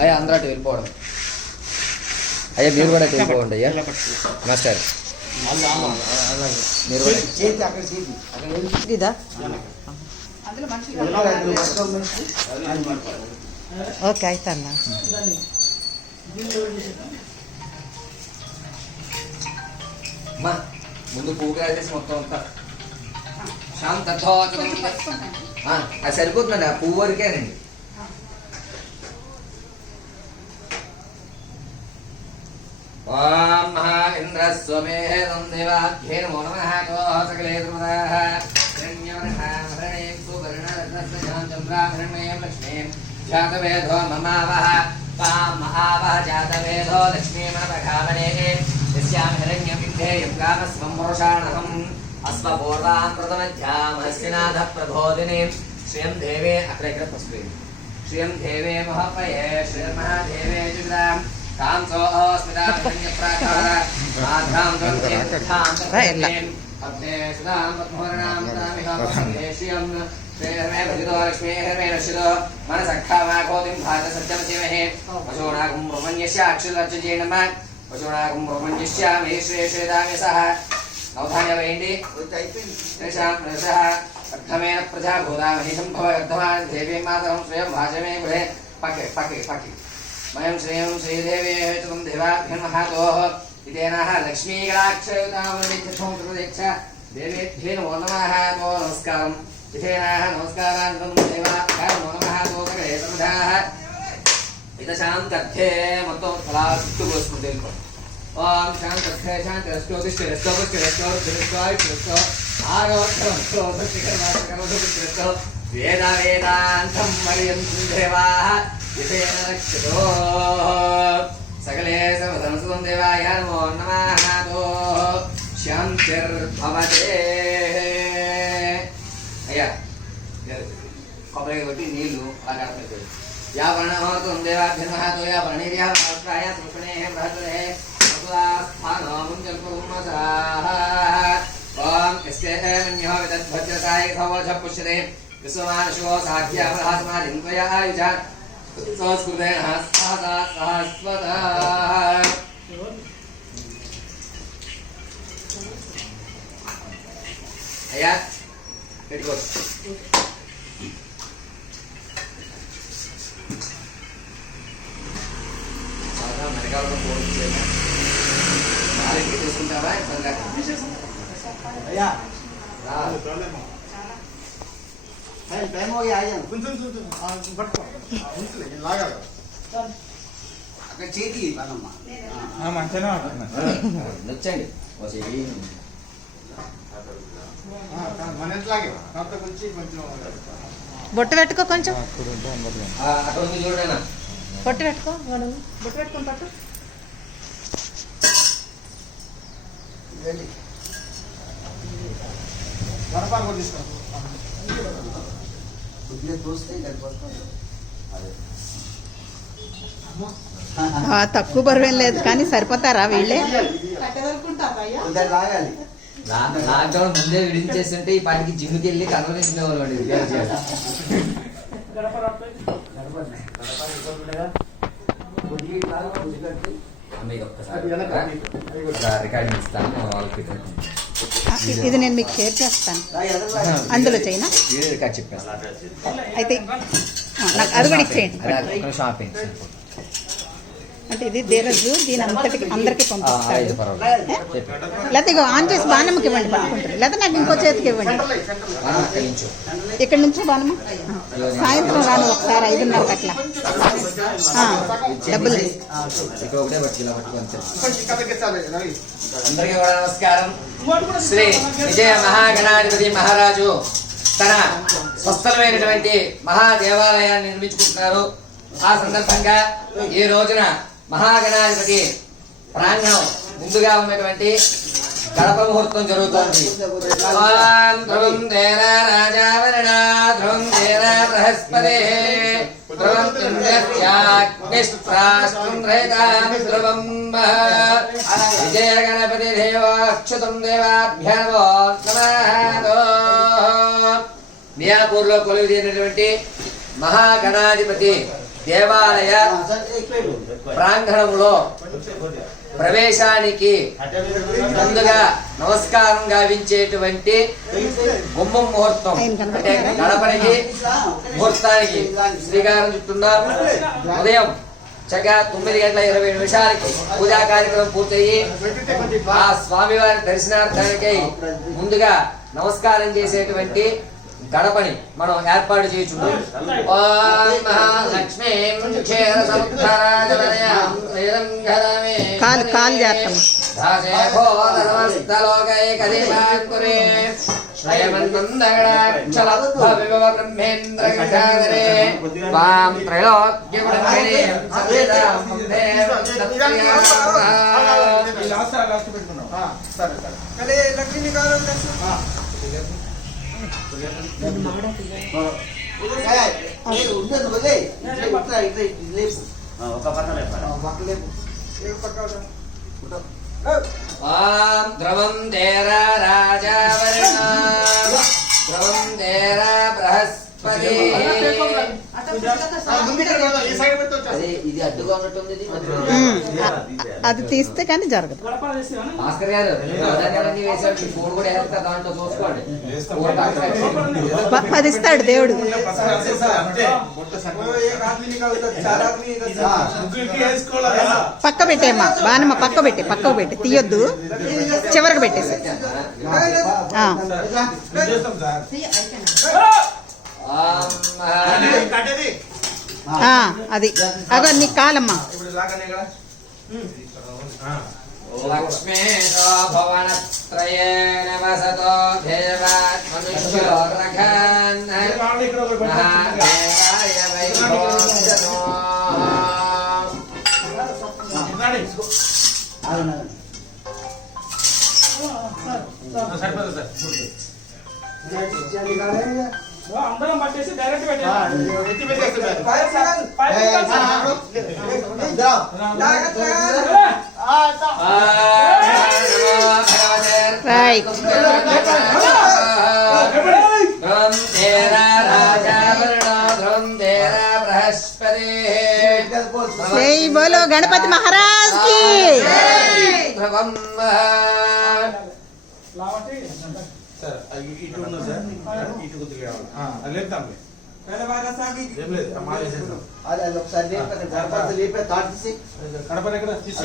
అయ్యా అందరూ అటు వెళ్ళిపోవడం. అయ్యా మీరు కూడా అటు వెళ్ళిపోండి. అయ్యా మాస్టర్ మీరు ఇదా ఓకే అయితే అన్న ముందు పువ్వు రాసేసి మొత్తం అంతా శాంత అది సరిపోతుందండి. ఆ పువ్వు వరకేనండి. ఓం మహా ఇంద్ర స్వమేహం దేవాభ్యే నమో నమః కోసకలే ధృమదాః హిరణ్యవర్ణాభరణేం సువర్ణరత్నస్యాం చంద్రాభరణమయం లక్ష్మీం జాతవేదో మమావహ తాం మహావహ జాతవేదో లక్ష్మీమనపఘామనే యస్యాం హిరణ్యం విద్ధేయం కామస్వం పురుషాణహం అస్మపూర్వాం ప్రథమధ్యామస్యనాథ ప్రబోధిని శ్రియం దేవే అక్కడ పసుపు శ్రియం దేవే మహాపయే శ్రీమహాదేవే జుగ్రాం కాంసో స్మితాన్యప్రాకార ఆధ్రాం తాం తాం అబ్దే సుదాం పద్మోరణాం తామిహోపదేశ్యం శ్రీహర్మే భజితో లక్ష్మీ హర్మే నశ్చితో మనసఖామాకోతిం భాత సత్యం శివహే వశోనాగం బ్రహ్మణ్యస్య అక్షులర్చజేనమ వశోనాగం బ్రహ్మణ్యస్యామి శ్రేషేదామ్యసః నవధాన్య వేయండి. అర్థమేన ప్రజా భూతామహిషం భవగర్ధమాన దేవీ మాతరం శ్రేయం భాజమే గృహే పకే పకే పకే మయం శ్రేయం శ్రీదేవే హేతుం దేవాభ్యం మహాతోః ఇదేనః లక్ష్మీకటాక్షయుతామనిత్యక్షం కృతేక్ష దేవేభ్యే నమో నమః నమో నమస్కారం ఇదేనః నమస్కారాంతం దేవాభ్యో నమో నమః తోదగరే సముదాః ఇదశాంతర్థే మొత్తం ఫలా చుట్టూ పోసుకుంటే ఓం శాంతర్థే శాంతిరస్తో తిష్టరస్తో పుష్టిరస్తో తిరస్తో ఆరోగ్యరస్తో వేద వేదాంతం మరియం దేవాః ఇదేన రక్షతో సకలే సర్వధనసుతం దేవాయ నమో నమః తో శాంతిర్భవతే. అయ్యా కొబ్బరి కొట్టి నీళ్లు అలా కడతాయి. యా వర్ణమోతం దేవాభ్యం నమః తో యా వర్ణీర్యా రాష్ట్రాయ సుషణే బృహద్రే స్థానో ముంజల్పురుమసాః ఓం ఎస్కేమన్యో విదద్భద్రసాయ భవజ పుష్యతే విశ్వమానశో సాధ్యాపరాసమాధిం త్వయా ఆయుజ సంస్కృతేన సహస్వతః. అయ్యా పెట్టుకో. మెడకాలలో పోటీ చేయమా తీసుకుంటావా అయ్యా టైం అక్కడ చేతి మంచిగా నచ్చండి బొట్టు పెట్టుకో కొంచెం అక్కడ ఉంది చూడనా బొట్టు పెట్టుకో బొట్టు పెట్టుకొని పట్టు తక్కువ బరువేం లేదు కానీ సరిపోతారా వీళ్ళే లాక్డౌన్ ముందే విడించేస్తుంటే ఈ పాటికి జిమ్కి వెళ్ళి కన్వర్సేషన్ రికార్డింగ్ ఇస్తాను వాళ్ళకి. ఇది నేను మీకు షేర్ చేస్తాను, అందులో చైనా రికార్డ్ చెప్పాను అయితే నాకు అది కూడా ఇచ్చేయండి. షాపింగ్ అంటే ఇది దేరజు దీని అంతటికి అందరికి పంపిస్తాడు. లేకపోతే ఇక ఆన్ చేసి బాణమ్మకి ఇవ్వండి పట్టుకుంటారు, లేకపోతే నాకు ఇంకో చేతికి ఇవ్వండి. ఇక్కడ నుంచి బాణమ్మ సాయంత్రం రాను ఒకసారి 5:30 అట్లా డబ్బులు. అందరికీ కూడా నమస్కారం. శ్రీ విజయ మహాగణాధిపతి మహారాజు తన స్వస్థలమైనటువంటి మహాదేవాలయాన్ని నిర్మించుకుంటున్నారు. ఆ సందర్భంగా ఈ రోజున మహాగణాధిపతి ప్రాంగణం ముందుగా ఉన్నటువంటి గడప ముహూర్తం జరుగుతోంది. విజయ గణపతి దేవాక్షుతం దేవాభ్యో మియాపూర్ లో కొలువు తీరినటువంటి మహాగణాధిపతి దేవాలయ ప్రాంగణంలో ప్రవేశానికి ముందుగా నమస్కారం గావించేటువంటి గుమ్మం ముహూర్తం అంటే గడపడికి ముహూర్తానికి శ్రీకారం చుట్టున్నాం. ఉదయం చక్కగా 9:27 పూజా కార్యక్రమం పూర్తయ్యి ఆ స్వామివారి దర్శనార్థానికై ముందుగా నమస్కారం చేసేటువంటి గడపని మనం ఏర్పాటు చేయించున్నాం. కాలు జాగ్రత్త. ద్రవం దేరా రాజావరణ ద్రవం దేరా బృహస్పతి. ఇది అడ్డుగా ఉన్నట్టుంది. అది తీస్తే కానీ జరగదు. భాస్కర్ గారు ఫోన్ కూడా వేస్తారు, దాంట్లో చూసుకోండి. అది ఇస్తాడు దేవుడు. పక్క పెట్టేమ్మా బానమ్మ, పక్క పెట్టి తీయొద్దు, చివరికి పెట్టేసి. అది అగో నీ కాలమ్మా. లక్ష్మీతో భువనత్రయేణ వసతో దేవాత్ మనుష్యో రఘాన్ మహాదేవాయ వైభోజనో. అందరం పట్టేసి డైరెక్ట్ జై బోలో గణపతి మహారాజ్ కి. ఇటు ఉన్నా సార్, ఇటు కొద్దిగా కావాలి. లేపుతాం గణపతి ఎక్కడ తీసి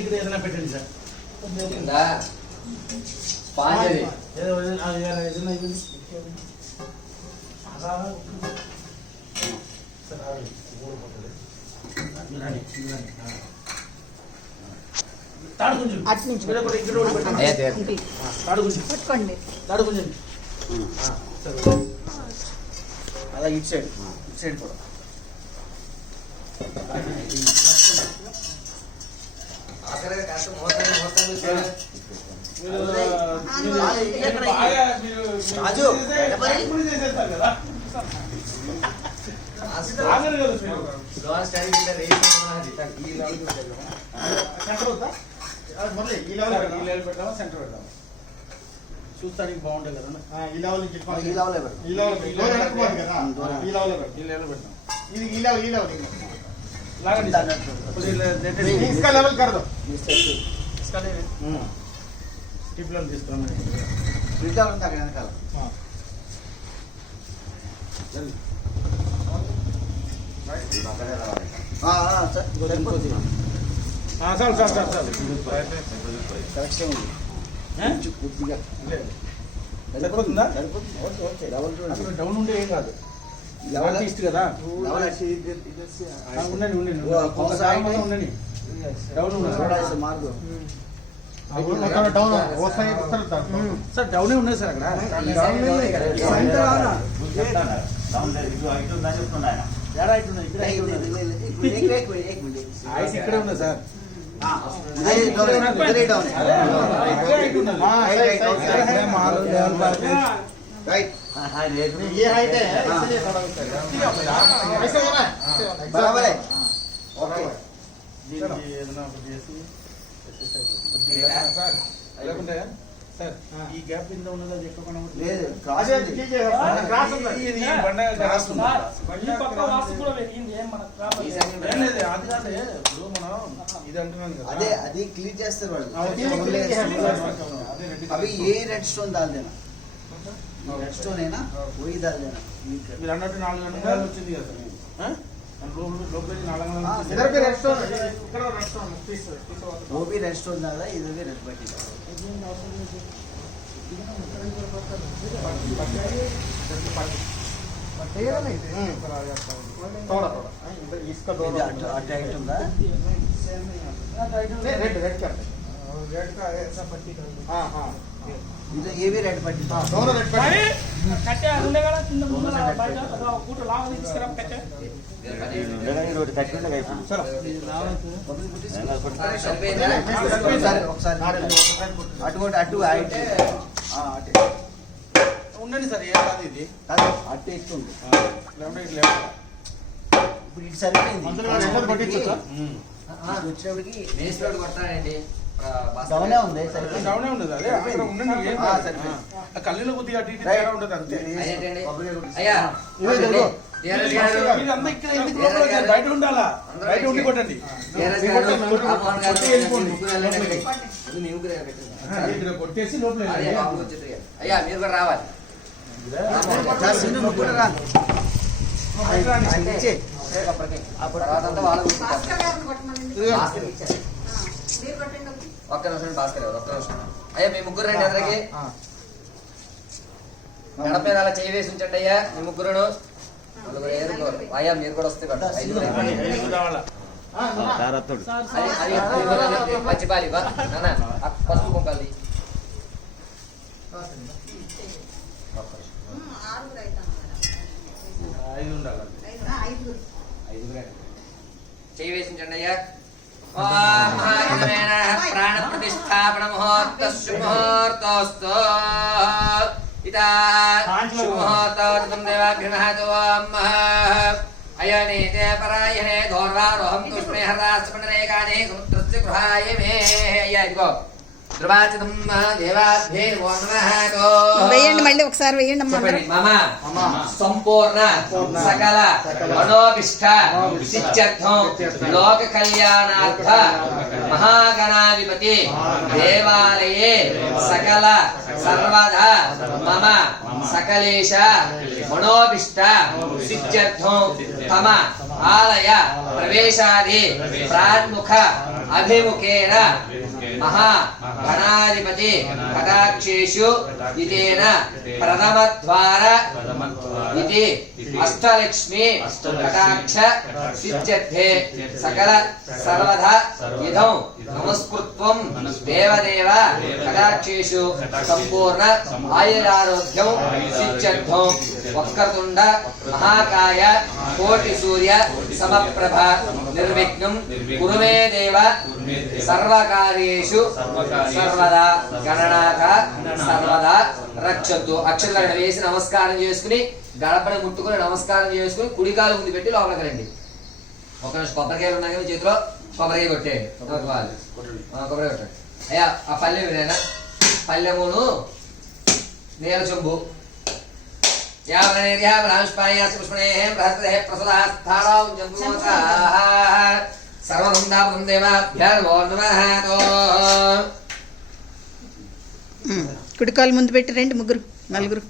ఇక్కడ ఏదైనా పెట్టండి సార్. పట్టుకోండి. అలా ఇటు సైడ్ కూడా చూస్తానికి బాగుంటుంది కదా. ఈ లెవెల్ నుంచి इसका लेवल कर दो. इसका लेवल टिप लेवल తీసుకున్నాం. రిటర్న్ అంతా వెనకాల. జల్ది సార్ కరెక్షన్ ఉంది. కొద్దిగా సరిపోతుందా? ఓకే డౌన్ ఉంటే ఏం కాదు. ఆర్టిస్ట్ కదా. ఉండండి డౌన్ సార్ డౌనే ఉన్నాయి సార్ అక్కడ. ఐస్ ఇక్కడే ఉన్నాయి సార్. ये हाइट है इसलिए थोड़ा ऐसे होना है बराबर है. ओके సార్ లేకుంటే సార్ ఈ గ్యాప్ ఇంత ఉన్నది అది ఎక్కడ లేదు క్రాస్ ఉంది. క్రాస్ ఉంది. ఇది బండ క్రాస్ ఉంది. ఈ పక్క వాస్తు కూడా పెరిగింది ఏం మనకు ప్రాబ్లం ఈ లేదు. సెకండ్ ఏం లేదు అది కాదే ఇప్పుడు మనం ఇది అంటున్నాం కదా అదే అది క్లీన్ చేస్తారు వాళ్ళు. అదే రెడ్ అవి ఏ రెడ్ స్టోన్ దాల్దేనా రెడ్ స్టోన్ అయినా పోయి దాల్దేనా మీరు అన్నట్టు 4 గంటలు వచ్చింది కదా సార్ లోపల 4 గంటలు इधर भी रेड स्टोन ఇక్కడ రెడ్ స్టోన్ वो भी रेड स्टोन डाला इधर भी रेड पट्टी डाला थोड़ा थोड़ा इसका ఇది అటు అటు height ఉందా रेड रेड क्या रेड का ऐसा पट्टी हाँ हाँ ఇది ఏ भी रेड पट्टी था दोनों रेड మరి पट्टी కట్టె అది ఉండే కదా కింద ముందు బయట ఒక పూట లాగా తీసుకురా కట్టె चलो ఒకసారి ఒకసారి అటు అటు height అటు ఉండండి సార్ ఏం కాదు ఇది కాదు అటు ఎక్కుతుంది లేకుంటే ఇది లేవు ఇప్పుడు ఇటు సరిపోయింది అందులో రెడ్ పట్టించు సార్ ఇది వచ్చేప్పటికి మేస్లోడ్ కొట్టాడండి డౌనే ఉంది సరిపోయింది డౌనే ఉండదు అదే అక్కడ ఉండండి ఏం ఆ, కాదు. సరే. ఆ కళ్ళలో కొద్దిగా అటు ఇటు తేడా ఉండదు అంతే అదేంటండి కొబ్బరికాయ కొట్టేసి. అయ్యా ఇదిగో, ఇదిగో. ధీరజ్ గారు మీరంతా ఇక్కడ ఎందుకు లోపల వచ్చారు? బయట ఉండాలా బయట ఉండి కొట్టండి ధీరజ్ గారు రామ్మోహన్ గారు ముగ్గురు వెళ్ళండి. ముందు మీ ముగ్గురు పెట్టండి. ఇక్కడ కొట్టేసి లోపల అదే వెళ్ళండి. బాబు వచ్చేది. అయ్యా మీరు కూడా రావాలి రా, సీను నువ్వు కూడా రా. ఆయన ఇచ్చే. తర్వాత అంతా వాళ్ళు భాస్కర్ ఇచ్చారు. ఒక్క నిమిషం భాస్కర్ ఎవరు? ఒక్క నిమిషం. అయ్యా మీ ముగ్గురు రండి ఎదురుకి. గడప మీద అలా చేయి వేసి ఉంచండి అయ్యా మీ ముగ్గురును. నలుగురు ఏరుకోరు. అయ్యా మీరు కూడా వస్తే కొట్టండి. ఐదుగురు రండి. ఐదుగురు రావాలా? అది పచ్చిపాలి బా నాన్న పసుపు కుంకాలి ఐదు ఉండాలి చేయి వేసించండి అయ్యా ప్రాణ ప్రతిష్టాపన ముహూర్త శుభముహూర్తోస్తు ఇతా శుభముహూర్తం దేవాభ్యమహతో అయనేతే పరాయణే ఘోర్వారోహం తుష్మే హరాస్పండరేకానే సముద్రస్య గృహాయ మే అయ్యా ఇదిగో ధ్రువాచితం దేవాభ్యే నమఃతో వేయండి మళ్ళీ ఒకసారి వేయండి అమ్మ అందరూ. మమ సంపూర్ణ సకల మనోభిష్ట సిద్ధ్యర్థం లోక కళ్యాణార్థ మహాగణాధిపతి దేవాలయే సకల సర్వదా మమ సకలేశ మనోభిష్ట సిద్ధ్యర్థం తమ ఆలయ ప్రవేశాది ప్రాన్ముఖ అభిముఖేన మహా గణాధిపతి కటాక్షేషు ఇతేన ప్రథమ ద్వార ఇది అష్టలక్ష్మి కటాక్ష సిద్ధ్యర్థే సకల సర్వధ ఇదం నమస్కృత్వం దేవదేవ కటాక్షేషు సంపూర్ణ ఆయురారోగ్యం సిద్ధ్యర్థం వక్రతుండ మహాకాయ కోటి సూర్య సమప్రభ నిర్విఘ్నం కురు మే దేవ సర్వకార్యేషు సర్వదా గణనాథ సర్వదా రక్షతు. అక్షరాలను వేసి నమస్కారం చేసుకుని గడపని ముట్టుకుని నమస్కారం చేసుకుని కుడికాలు ముందు పెట్టి లోపలికి రండి. ఒక నిమిషం కొబ్బరికాయలు ఉన్నాయి కదా చేతిలో కొబ్బరికాయ కొట్టేయండి. కొబ్బరికాయ కొట్టండి అయ్యా. ఆ పల్లె వినేనా పల్లెమును నేల చెంబు కుడికాలు ముందు పెట్టి రండి ముగ్గురు నలుగురు.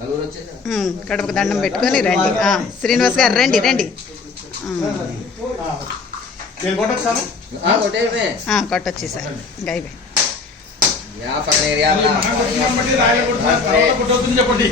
నలుగురు వచ్చేసారు. కడపకు దండం పెట్టుకొని రండి. శ్రీనివాస్ గారు రండి రండి. నేను కొట్టొచ్చాను కొట్టేయడమే. కొట్టొచ్చేసారు గైవే. యాపకనేరియా రాయలు కొట్టుతున్నారు, తర్వాత కొట్టొద్దని చెప్పండి